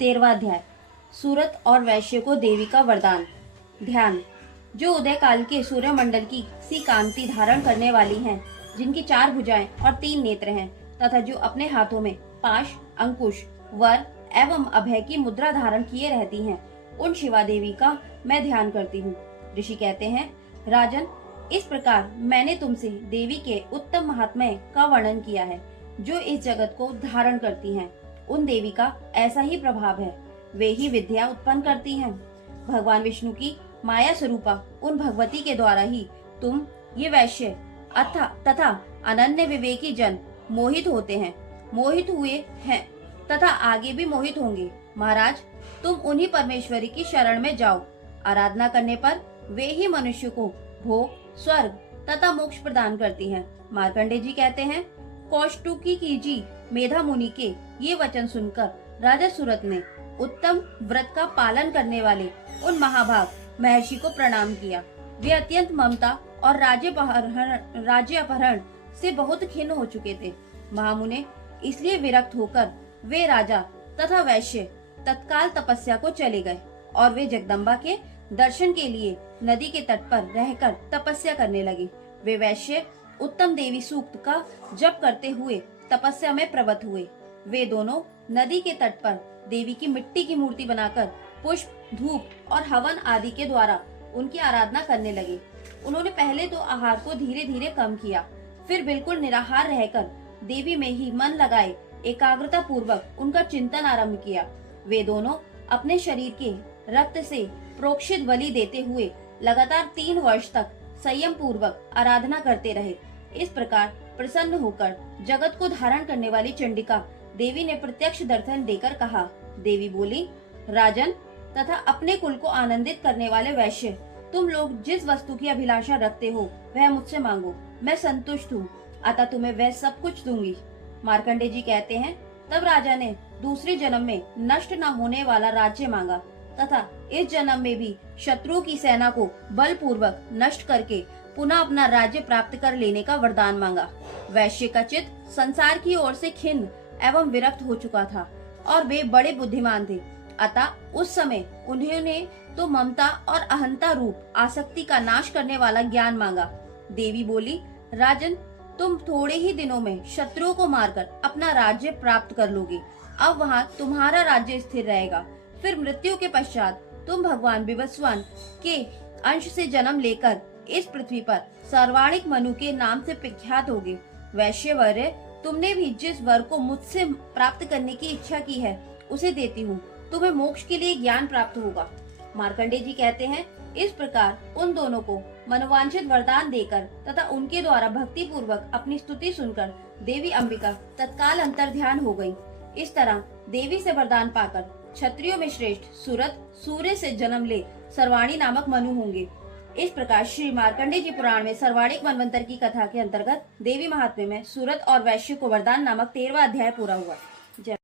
13वां अध्याय। सूरत और वैश्य को देवी का वरदान। ध्यान। जो उदय काल के सूर्यमंडल की सी कांति धारण करने वाली हैं, जिनकी 4 भुजाएं और 3 नेत्र हैं, तथा जो अपने हाथों में पाश, अंकुश, वर एवं अभय की मुद्रा धारण किए रहती हैं, उन शिवा देवी का मैं ध्यान करती हूँ। ऋषि कहते हैं, राजन, इस प्रकार मैंने तुमसे देवी के उत्तम महात्म्य का वर्णन किया है, जो इस जगत को धारण करती हैं। उन देवी का ऐसा ही प्रभाव है, वे ही विद्या उत्पन्न करती हैं। भगवान विष्णु की माया स्वरूपा उन भगवती के द्वारा ही तुम ये वैश्य तथा अनन्य विवेकी जन मोहित होते हैं, मोहित हुए हैं तथा आगे भी मोहित होंगे। महाराज, तुम उन्हीं परमेश्वरी की शरण में जाओ। आराधना करने पर वे ही मनुष्य को भोग, स्वर्ग तथा मोक्ष प्रदान करती हैं। मार्कंडे जी कहते हैं, कौष्टुकी की जी मेधा मुनि के ये वचन सुनकर राजा सूरत ने उत्तम व्रत का पालन करने वाले उन महाभाग महर्षि को प्रणाम किया। वे अत्यंत ममता और राज्य अपहरण से बहुत खिन्न हो चुके थे। महामुने इसलिए विरक्त होकर वे राजा तथा वैश्य तत्काल तपस्या को चले गए और वे जगदम्बा के दर्शन के लिए नदी के तट पर रहकर तपस्या करने लगे। वे वैश्य उत्तम देवी सूक्त का जप करते हुए तपस्या में प्रवृत्त हुए। वे दोनों नदी के तट पर देवी की मिट्टी की मूर्ति बनाकर पुष्प, धूप और हवन आदि के द्वारा उनकी आराधना करने लगे। उन्होंने पहले तो आहार को धीरे धीरे कम किया, फिर बिल्कुल निराहार रहकर देवी में ही मन लगाए एकाग्रता पूर्वक उनका चिंतन आरंभ किया। वे दोनों अपने शरीर के रक्त से प्रोक्षित बलि देते हुए लगातार 3 वर्ष तक संयम पूर्वक आराधना करते रहे। इस प्रकार प्रसन्न होकर जगत को धारण करने वाली चंडिका देवी ने प्रत्यक्ष दर्शन देकर कहा। देवी बोली, राजन तथा अपने कुल को आनंदित करने वाले वैश्य, तुम लोग जिस वस्तु की अभिलाषा रखते हो वह मुझसे मांगो, मैं संतुष्ट हूँ, अतः तुम्हें वह सब कुछ दूंगी। मार्कंडे जी कहते हैं, तब राजा ने दूसरे जन्म में नष्ट न होने वाला राज्य मांगा तथा इस जन्म में भी शत्रुओं की सेना को बलपूर्वक नष्ट करके पुनः अपना राज्य प्राप्त कर लेने का वरदान मांगा। वैश्य का चित्त संसार की ओर से खिन्न एवं विरक्त हो चुका था और वे बड़े बुद्धिमान थे, अतः उस समय उन्होंने तो ममता और अहंता रूप आसक्ति का नाश करने वाला ज्ञान मांगा। देवी बोली, राजन, तुम थोड़े ही दिनों में शत्रुओं को मारकर अपना राज्य प्राप्त कर लोगे। अब वहाँ तुम्हारा राज्य स्थिर रहेगा। फिर मृत्यु के पश्चात तुम भगवान विवस्वान के अंश से जन्म लेकर इस पृथ्वी पर सर्वाणिक मनु के नाम से प्रख्यात होगे। वैश्यवर्य, तुमने भी जिस वर को मुझसे प्राप्त करने की इच्छा की है उसे देती हूँ। तुम्हें मोक्ष के लिए ज्ञान प्राप्त होगा। मार्कंडे जी कहते हैं, इस प्रकार उन दोनों को मनोवांछित वरदान देकर तथा उनके द्वारा भक्ति पूर्वक अपनी स्तुति सुनकर देवी अंबिका तत्काल अंतर ध्यान हो गयी। इस तरह देवी से वरदान पाकर क्षत्रियों में श्रेष्ठ सूरत सूर्य से जन्म ले सर्वाणी नामक मनु होंगे। इस प्रकार श्री मार्कंडे जी पुराण में सर्वाणिक मनवंतर की कथा के अंतर्गत देवी महात्म्य में सूरत और वैश्य को वरदान नामक 13वां अध्याय पूरा हुआ।